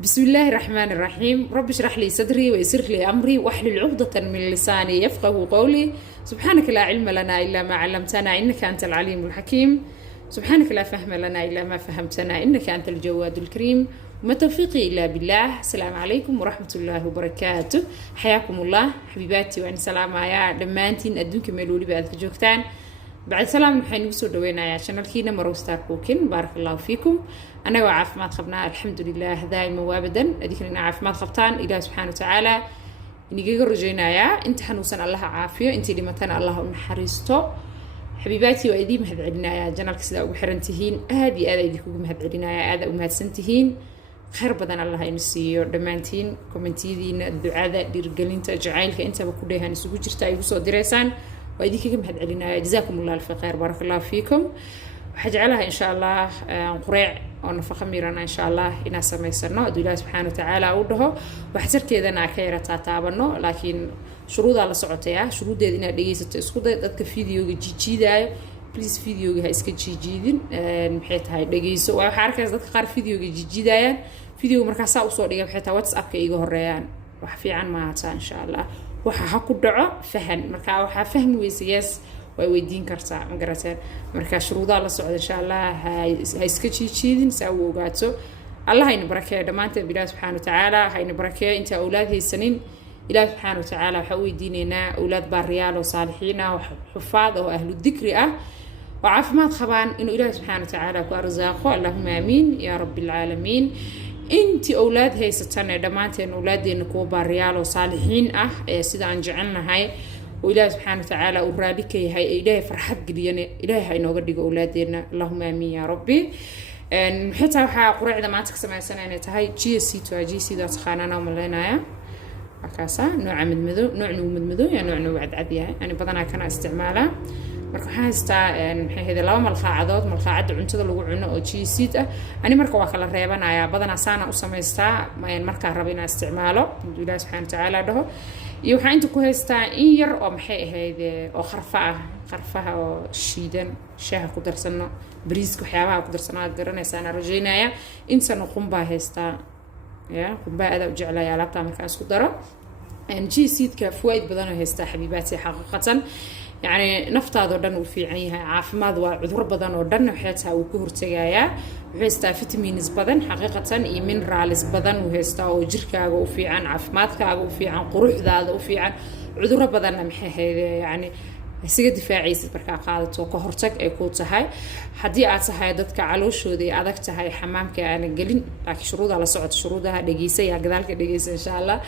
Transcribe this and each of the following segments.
بسم الله الرحمن الرحيم. رب اشرح لي صدري ويسر لي أمري واحلل عقدة من لساني يفقه قولي. سبحانك لا علم لنا إلا ما علمتنا إنك أنت العليم الحكيم. سبحانك لا فهم لنا إلا ما فهمتنا إنك أنت الجواد الكريم. وما توفيقي إلا بالله. السلام عليكم ورحمة الله وبركاته. حياكم الله حبيباتي وأنا سلام يا دمانتين أدونك ميلولي بعد جوكتان. بعد سلام نحن نوصل دوينا يا شنال كينا مروستار كوكين بارك الله فيكم. أنا وعافمات خبنا الحمد لله دائما وابدا أديكنا عافمات خبطان إله سبحانه وتعالى إني رجينا يا أنت حنوسن الله عافية أنت لمتنا الله نحرستو حبيباتي وأيدي مهد عدنا يا جنال كسدا وحرنتهين هذه أيديكم مهد عدنا يا هذا ومهد سنتهين خير بدن الله ينسيو دمانتين كومنتيدين الدعاء ديرجلين تجعلك أنت بكلها نسوي جرتا يوصل دراسان وأيديك مهد علينا جزاكم الله الف خير بارك الله فيكم. وحجعلها إن شاء الله قريع ونفخ ميرنا إن شاء الله إن سميسرنا أدو الله سبحانه وتعالى أوده وحسر كذا ناكيرة تاتابنو لكن شروط على صعوتها شروط إن دقيسة اسكود دتك فيديو جي ده بليز فيديو جه اسك جيدين محيط هاي دقيسة وحركة دتك قار فيديو جي ده فيديو مركز أوصل ليه محيط واتساب كيجو هريان وحفي عن ما هتا إن شاء الله waxa ku dhaco fahan marka waxa fahmi weysiyas way weydiin kartaa ma garateen marka shuruudaha la socdo insha Allah ha iska jiidin saa u ogaato Allah hayna barakeeyo dhamaanteen bilaa subhanahu wa ta'ala hayna barakeeyo inta awlaad haysanin ilaa subhanahu wa ta'ala waxa weydiinayna awlaad baariyaal oo saalixiin ah xufaad oo ahlu dhikri ah oo caafimaad qabaan inuu ilaahay subhanahu wa ta'ala ku arsaaqo Allahumma amiin ya rabbil alamin. inti awlaad haysatan dhamaanteen awlaadeena kuwa baariyaal oo saalixiin ah sida aan jecelnahay oo ilaahay subhanahu wa ta'ala uu raadi ka yahay ilaahay farxad geliyana ilaahay inooga dhigo awlaadeena Allahumma amiin ya rabbi. xitaa waxa quraacda maanta ka sameeysanayna tahay GC da taqaanana umaleynaya akaasa nooca madmadow ya nooc cadcad yahay ani badanaa kana isticmaalaa marka waxaan haystaa maxay heeday laba malqaacadood malqaacada cuntada lagu cuno oo GC ah ani marka waa kala reebanayaa badanaa saana u sameystaa marka rabo inaan isticmaalo Ilaahay subhanahu wa ta'ala dhaho iyo waxaan inta ku haystaa in yar oo maxay ahayd oo qarfaha oo shiidan shaaha ku darsano bariiska waxyaabaha ku darsano aad garanaysaa rajaynaya inta qumba haystaa ya qumba aad u jeclahay alaabta marka isku daro GC-ka فوائد بدن هستا حبيباتي حقيقة يعني نفتاضو دن وفي عينها عافماد وعذر بدن ودن وحياتها وكهر تجايا وهستا فيتامينز بدن حقيقة يمين رالس بدن وهستا وجركا وفي عن عافمادكا وفي عن قروح ذا وفي عن عذر بدن محيه يعني هسيجا دفاعي بركا قادتو كهرتك أي كوتهاي حدي أتهاي دتك علوشودي أدك تهاي حمامك أنا قلين لكن شروط على صعد شروطها دقيسة يا كذلك دقيسة إن شاء الله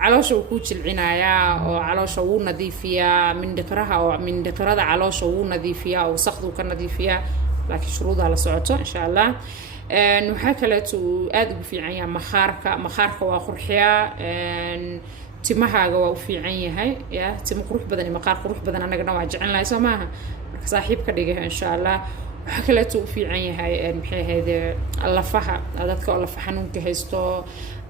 علوش وكوش العناية وعلوش ونظيفية من ذكرها ومن ذكرها علوش ونظيفية وسخذ كنظيفية لكن شروط على صعدته إن شاء الله نحكلت وأدب في عيا مخارك وقرحية timahaaga waa u fiican yahay ya timo qurux badan iyo maqaar qurux badan anagana waa jecelnahay Soomaha marka saaxiib ka dhigay insha Allah waxa kale oo u fiican yahay maxay ahayd lafaha dadka oo lafa xanuunka haysto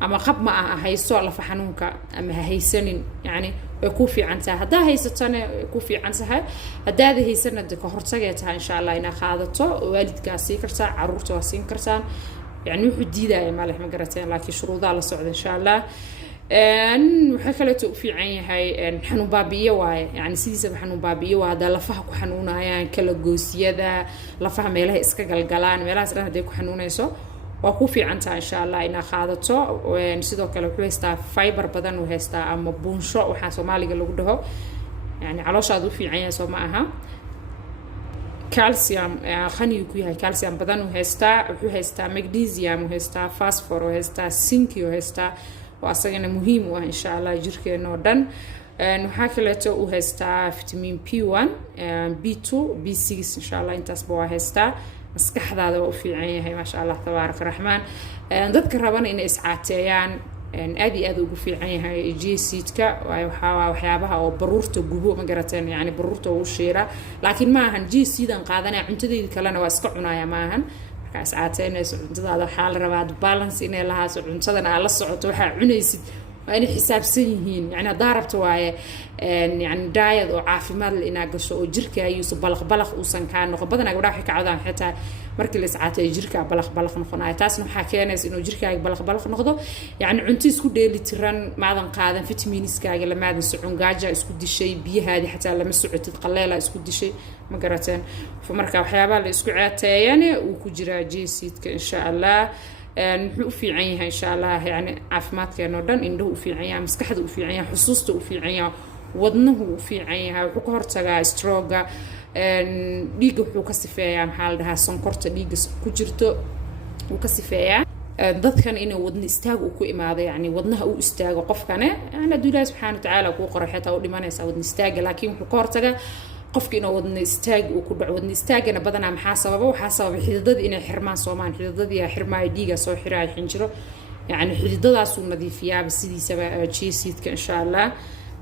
ama qab ma aha haysto lafa xanuunka ama haysanin yani way ku fiican tahay hadaa haysatana ku fiican tahay hadaa haysana dadka hortagay tahay insha Allah ina qaadato waalidkaas si kartaa caruurta waa siin kartaan yani wuxuu diidayaa ma ma garateen laakiin shuruudaha la socdo insha Allah وحكلت في عينها حنون بابية واي يعني سيدي حنون بابية وهذا لفها كحنونها يعني كلا جوسية ذا لفها ميلها إسكال جلان ميلها سرنا ديك حنونة سو وكوفي عنها إن شاء الله إن خاضته ونسيدو كلا حويستا فايبر بدن وهستا أما بونشو وحاسو مالي قلوده يعني على شادو في عينها سو معها كالسيوم خني يكويها كالسيوم بدن وهستا مغنيسيوم وهستا فاسفور وهستا سينكي وهستا وأصلاً مهم وإن شاء الله يجرك نودن نحكيلته وهستا فيتامين B1 B2 B6 إن شاء الله أنت أسبوع هستا مسكح هذا وفي عينه ما شاء الله تبارك الرحمن نذكر ربنا إن إسعاتيان أدي وفي عينها GC وحيابها وبرورته جبوه مجرتين يعني برورته وشيرة لكن معهن GC دن قادنا عنتدي كلنا واسقعنا يا معهن kaas aateynayso cuntada waxa la rabaa balance inay lahaaso cuntadana la socoto waxa cunaysid waa in xisaabsan yihiin yani daarabta waaye yani diet oo caafimaad leh ina gasho oo jirka ayuu balaq uu san ka noqo badan gabdhaha waxay ka codaan xitaa markii la iscaatay jirka balaq noqonaya taasna waxa keenaysa inuu jirkaaga balaq noqdo yani cunto isku dheeli tiran maadan qaadan vitaminiskaaga la maadan socon gaaja isku dishay biyahaadi xataa lama socotid qaleela isku dishay ma garateen marka waxyaabaha la isku caateeyana uu ku jiraa jeesiidka insha Allah muxuu u fiican yahay insha Allah yani caafimaadkeena oo dhan indhuhu u fiican yahay maskaxda u fiican yahay xusuusta u fiican yahay wadnuhu u fiican yahay wuxuu ka hortagaa stroga dhiigga wuxuu ka sifeeyaa maxaa la dhahaa sonkorta dhiigga ku jirto wuu ka sifeeyaa dadkan inuu wadna istaag uu ku imaado yani wadnaha uu istaago qofkane yani Ilaahay subhanahu wa ta'ala ku qoray xitaa u dhimanaysa wadna istaaga laakiin wuxuu ka hortagaa qofka inuu wadna istaag uu ku dhaco wadna istaagana badanaa maxaa sababa waxaa sababa xididada inay xirmaan Soomaan xididada xirmaay dhiiga soo xiraa xinjiro yani xididadaas uu nadiifiyaa sidiisaba jeesiidka insha Allah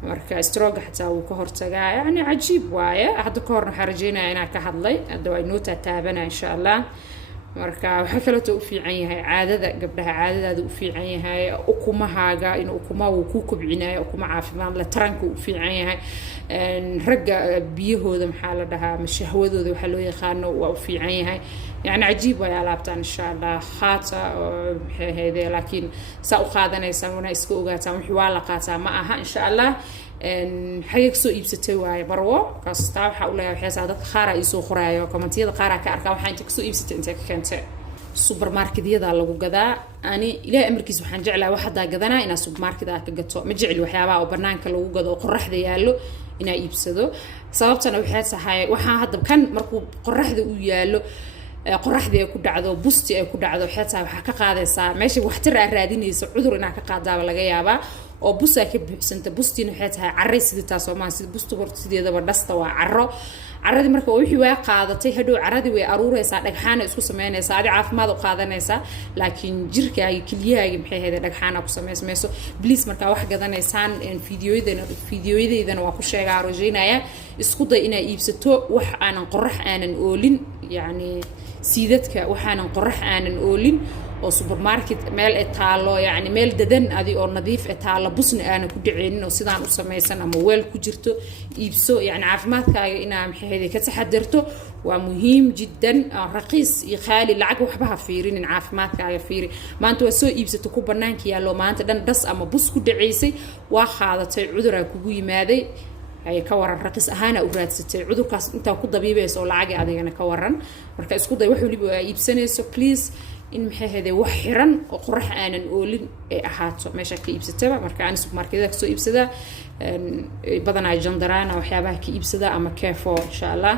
marka stroga xataa uu ka hortagaa yani cajiib waaye hadda ka horna waxaan rajaynayaa inaan ka hadlay hadda way noo taataabana insha Allah marka waxa kale oo u fiican yahay caadada gabdhaha caadadaada u fiican yahay ukumahaaga in ukumaha uu ku kobcinayo ukuma caafimaad leh taranka u fiican yahay ragga biyahooda maxaa la dhahaa mashahwadooda waxa loo yaqaan waa u fiican yahay يعني عجيب ويا لابتان إن شاء الله خاطة هذا لكن سأقادنا يسمونه إسكوجاتا وحوالة قاتا معها إن شاء الله حقيقة سو إبستوى مروة كاستاو حاولها وحياس هذا خارا يسوق خرايا وكمان تيجي خارا كأركان وحين سو إبست أنت كنت سوبر ماركت يدا لو جدا أنا إلى أمريكا وحن جعله واحد جدنا إن سوبر ماركت ذاك جت مجعل وحيابا وبرنامج لو جدا وقرح ذيالو إن إبسدو سببتنا وحياس هاي وحن هذا كان مركوب قرح ذي ويالو qoraxdii ay ku dhacdo busti ay ku dhacdo xitaa waxa ka qaadaysaa meeshii wax tir raadinayso cudur inaa ka qaadaaba laga yaabaa oo busta ka buuxsanta bustina xitaa carray sidii Soomaan sidii bustu hortideedaba dhasta waa carro carradii marka wixii way qaadatay hadhow carradii way aruuraysaa dhagxaan isku sameynaysaa adi caafimaad u qaadanaysaa laakiin jirkaaga kiliyaaga maxay hayda dhagxaan ku sameysmayso please marka wax gadanaysaan fiidiyoyadana waa ku sheegaa rojeynaya isku day inaa iibsato wax aanan qorax aanan oolin yani siidadka waxaanan qorax aanan oolin oo supermarket meel ay taalo yani meel dadan adi oo nadiif ah taalo busna aanan ku dhiceenin oo sidaan u sameeysan ama weel ku jirto iibso yani caafimaadkaaga inaa maxay ka taxadarto waa muhiim jiddan raqiis iyo khaali lacag waxba ha fiirinin caafimaadkaaga fiiri maanta waa soo iibsato ku banaanka yaalo maanta dhan das ama bus ku dhaceysay waa qaadatay cudur kugu yimaaday ay ka waran raqiis ahaana u raadsatay cudurkaas inta ku dabiibayso lacag adigana ka waran marka isku day wax waliba ay iibsanayso please in maxay haday wax xiran oo qorax aanan oolin ay ahaato meesha ka iibsataba marka aan supermarketka soo iibsada badanaa jandarana waxyaabaha ka iibsada ama Carrefour insha Allah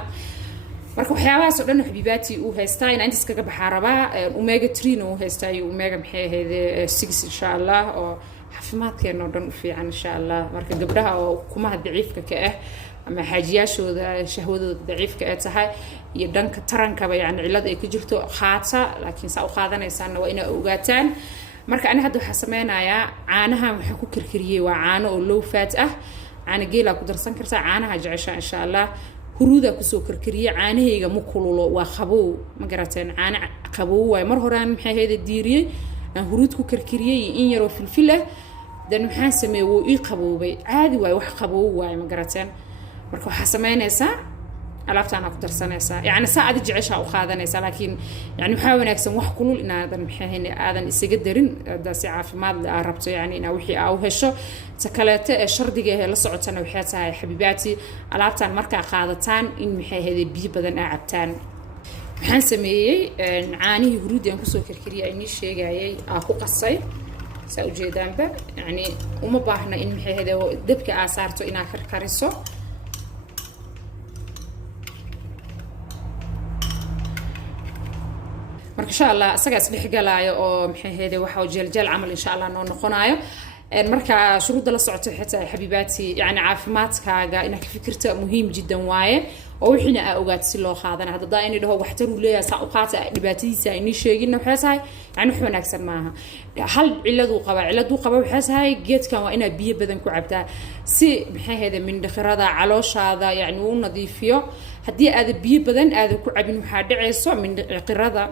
marka waxyaabahaas oo dhan xabiibaati uu haystaa in intaas kaga baxaa rabaa omega 3 uu haystaa iyo omega maxay haday 6 insha Allah oo caafimaadkeena oo dhan u fiican insha Allah marka gabdhaha oo kumaha daciifka ka ah ama xaajiyaashooda shahwadooda daciifka ah tahay iyo dhanka tarankaba yani cilad ay ku jirto khaata laakiin saa u qaadanaysaan waa inay ogaataan marka aniga hadda waxa sameynayaa caanaha waxa ku karkariyay waa caano oo low fat ah caana geela ku darsan kartaa caanaha jecesha insha Allah huruuda ku soo karkariyay caanahayga ma kululo waa qabow ma garateen caana qabow way mar horaan maxay hayda diiriyay aan huruud ku karkariyay in yar oo filfil ah dan maxaan sameeyay wuu ii qaboobay caadi way wax qabow way ma garateen marka waxa sameynaysaa alaabtaan ku darsanaysaa yani saacad jecesha u qaadanaysaa laakiin yani waxa wanaagsan wax kulul inaadan maxay aadan isaga darin daasi caafimaad la rabto yani ina wixii aa u hesho takaleete shardiga la socotana waxay tahay xabiibaati alaabtaan marka qaadataan in maxay haday biyo badan aa cabtaan waxaan sameeyay caanihi huruudi aan ku soo karkariyay inii sheegayay aa ku qasay saa u jeedaanba yani uma baahna in maxay haday dabka aa saarto ina karkariso marka insha Allah asagaas dhixgalaayo oo maxay heeday waxa jeel amal insha Allah noo noqonayo marka shuruuda la socoto xitaa xabiibaati yani caafimaadkaaga inaad ka fikirto muhiim jiddan waaye oo wixina aa ogaad si loo qaadana hadda inay dhaho wax tar u leeyahay saa u qaata dhibaatadiisa inii sheegin waxay tahay yani wax wanaagsan maaha hal ciladu qaba waxay tahay geedkan waa inaad biyo badan ku cabtaa si maxay heeday mindhaqirada calooshaada yani uu nadiifiyo hadii aad biyo badan aad ku cabin waxa dhacayso mindhaqirada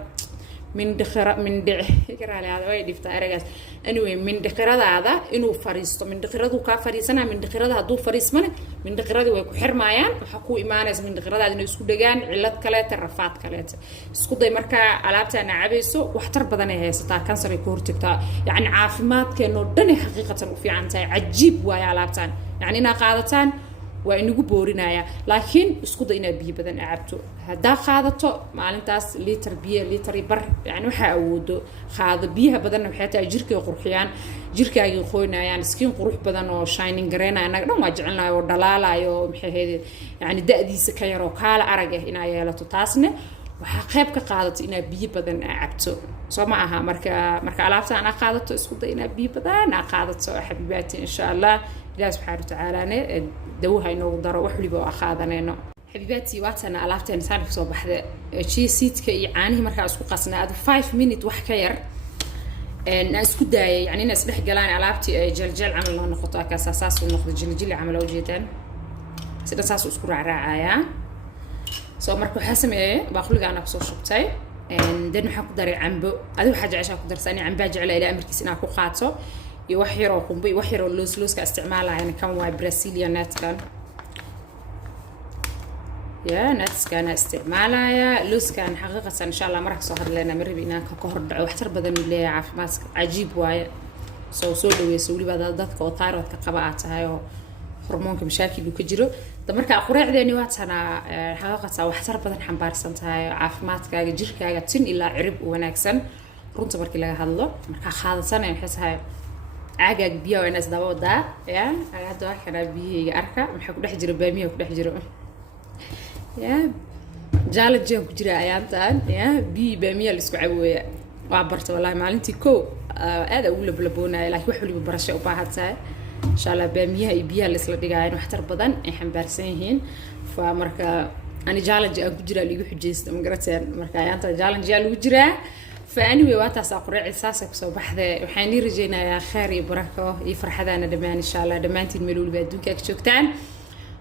mindhiqiradaada inuu fariisto mindhiqiradu kaa fariisanaa mindhiqirada hadduu fariismane mindhiqiradii way ku xirmaayaan waxaa ku imaanaysa mindhiqiradaada inay isku dhagaan cillad kaleeta rafaad kaleeta isku day markaa alaabtaana cabayso waxtar badan ay haysataa kansar ay ka hortagtaa yacni caafimaadkeenoo dhan ay xaqiiqatan u fiican tahay cajiib waaye alaabtaan yacni inaad qaadataan waa inagu boorinaya laakiin isku day inaad biyo badan cabto haddaa qaadato maalintaas litir biyo litri bar yani waxaa awoodo qaado biyaha badanna waxay tahay jirkay qurxiyaan jirkaagay qoynayaan skin qurux badan oo shining gareynaya anaga dhan waa jecelnahay oo dhalaalayo maxay ahayd yani da'diisa ka yaroo kaala arag ah inaa yeelato taasna waxaa qayb ka qaadato inaad biyo badan cabto soo ma aha marka alaabtaan aad qaadato isku day inaad biyo badan aad qaadato xabiibaati insha allah ilaah subxaana watacaalaane dawaha inoogu daro wax waliba oo qaadanayno xabiibaati waatana alaabteen saan ku soo baxday cheese-ka iyo caanihi markaa isku qasnaa 5 minutes wax ka yar aan isku daayay yani inay isdhex galaan alaabtii ay jil camal loo noqoto akaas uu noqdo jil camal oo jeedaan sida saas isku raacraacaya soo marka waxa sameeyay baaquligaana ku soo shubtay dan waxa ku daray cambo adigu waxa jeceshaa ku darsanay camba jecel ilaa amarkiis inaa ku qaato iyo wax yar oo qumbo iyo wax yar oo looska isticmaalayaan kan waa Brazilian nutkan ya nutskan isticmaalaya looskan xaqiiqatan insha Allah marka soo hadlayna marbi inaan ka hor dhaco waxtar badan u leeyahay caafimaadka cajiib waaye soo dhaweeyso waliba dadka oo thyroid ka qaba tahay oo hormoonka mashaakil uu ka jiro marka quraacdeeni waa tana xaqiiqatan waxtar badan xambaarsan tahay caafimaadkaaga jirkaaga tin ilaa cirib wanaagsan runta markii laga hadlo marka qaadasana waxay tahay عاجك بيا وناس داودا يا أنا هذا كان بيه أركا محكو ده جرب بامية وكده جرب يا جالت جام كجرا أيام تان يا بامية اللي سبعوية وعبرت والله معلنتي كو هذا أول بلبونا لكن وحولي ببرشة وباهتها إن شاء الله بامية يبيها اللي سلطة جاين وحتر بدن إحنا بارسينهن فمركا أنا جالت جام كجرا اللي يحجز مقرتين مركا أيام تان جالت جال وجرا فأني واتاس أقرأ إحساسك سو بحذا وحاني رجينا يا خيري بركة يفرح هذا أنا دمان إن شاء الله دمانتي الملول بدون كيك شوكتان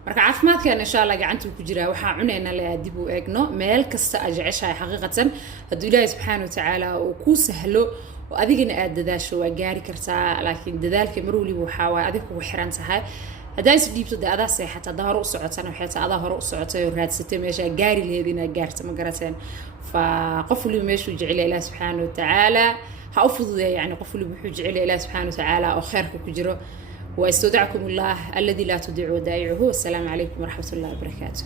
مركع عفمات كان إن شاء الله قعنتو كجرا وحاعنا إن لا ديبو إجنو مال كسر أجعشها حقيقة هدو الله سبحانه وتعالى وكوس هلو وأذيقنا أددا شو جاري كرتا لكن دذلك مرولي وحاوا أذيك وحرنتها هدايس ديبتو ده أدا صحة ظهر وسعتنا وحياة ظهر وسعته وراد ستة ماشى جاري لهذينا جارت مقرتين فقفلوا ماشوا جعل الله سبحانه وتعالى هأفضل يعني قفلوا بحج على الله سبحانه وتعالى أو خيركم كجرو واستودعكم الله الذي لا تضيع ودائعه والسلام عليكم ورحمة الله وبركاته.